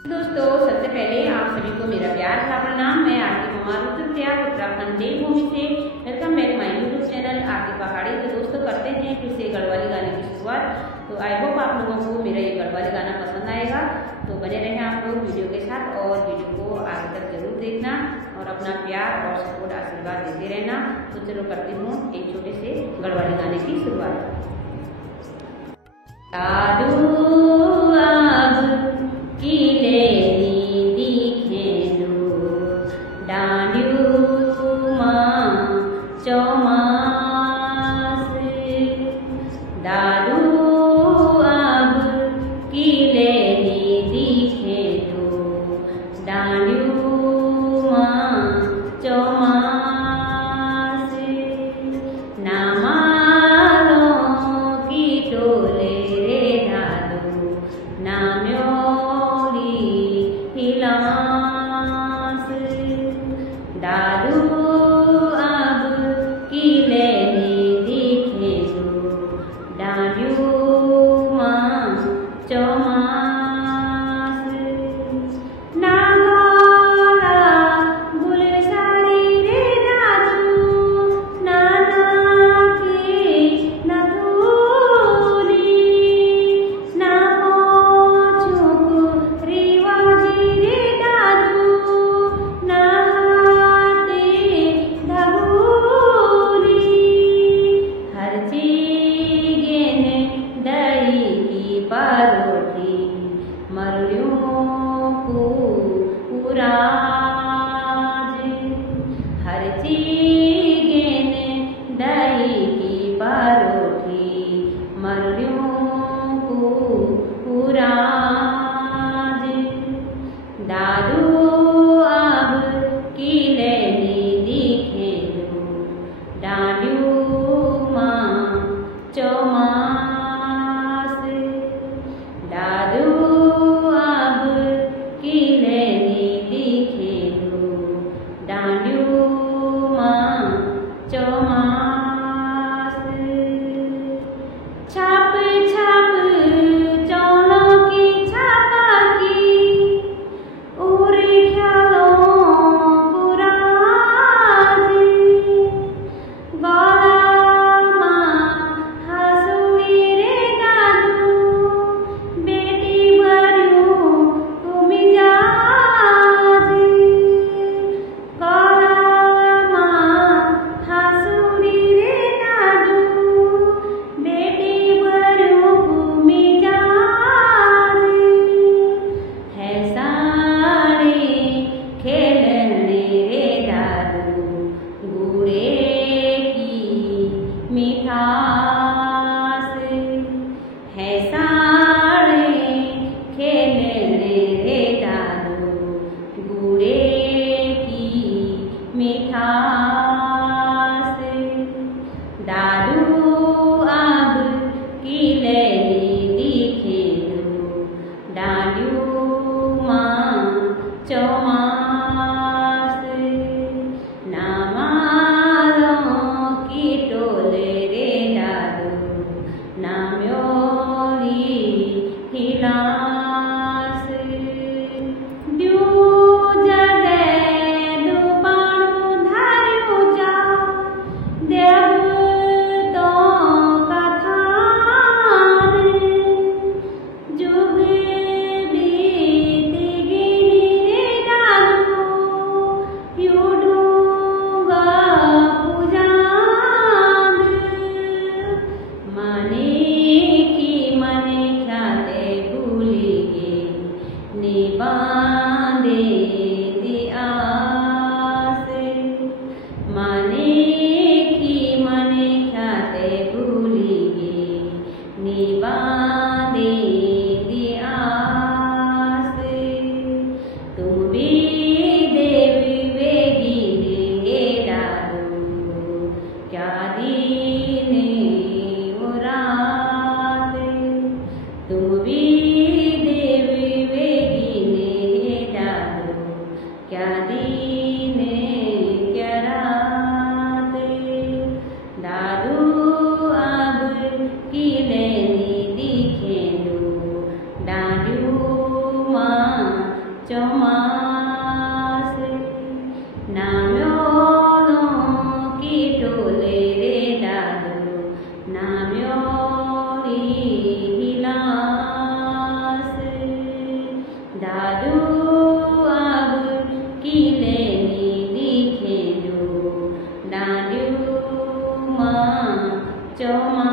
दोस्तों, सबसे पहले आप सभी को मेरा प्यार भरा प्रणाम। मैं आरती कुमार उत्तराखंड देवभूमि से। Welcome back my YouTube channel Aarti Pahadi. तो दोस्तों, करते हैं फिर से गढ़वाली गाने की शुरुआत। तो आई होप आप लोगों को मेरा ये गढ़वाली गाना पसंद आएगा। तो बने रहें आप लोग वीडियो के साथ और वीडियो को आगे तक जरूर देखना और अपना प्यार और सपोर्ट आशीर्वाद देते रहना। तो चलो करती हूँ एक छोटे से गढ़वाली गाने की शुरुआत। ચોમાસ નામ્યો નો કીટોલે રે દાદુ નામ્યો हिलास दादू अब किले दिखे दो दादू माँ चौमा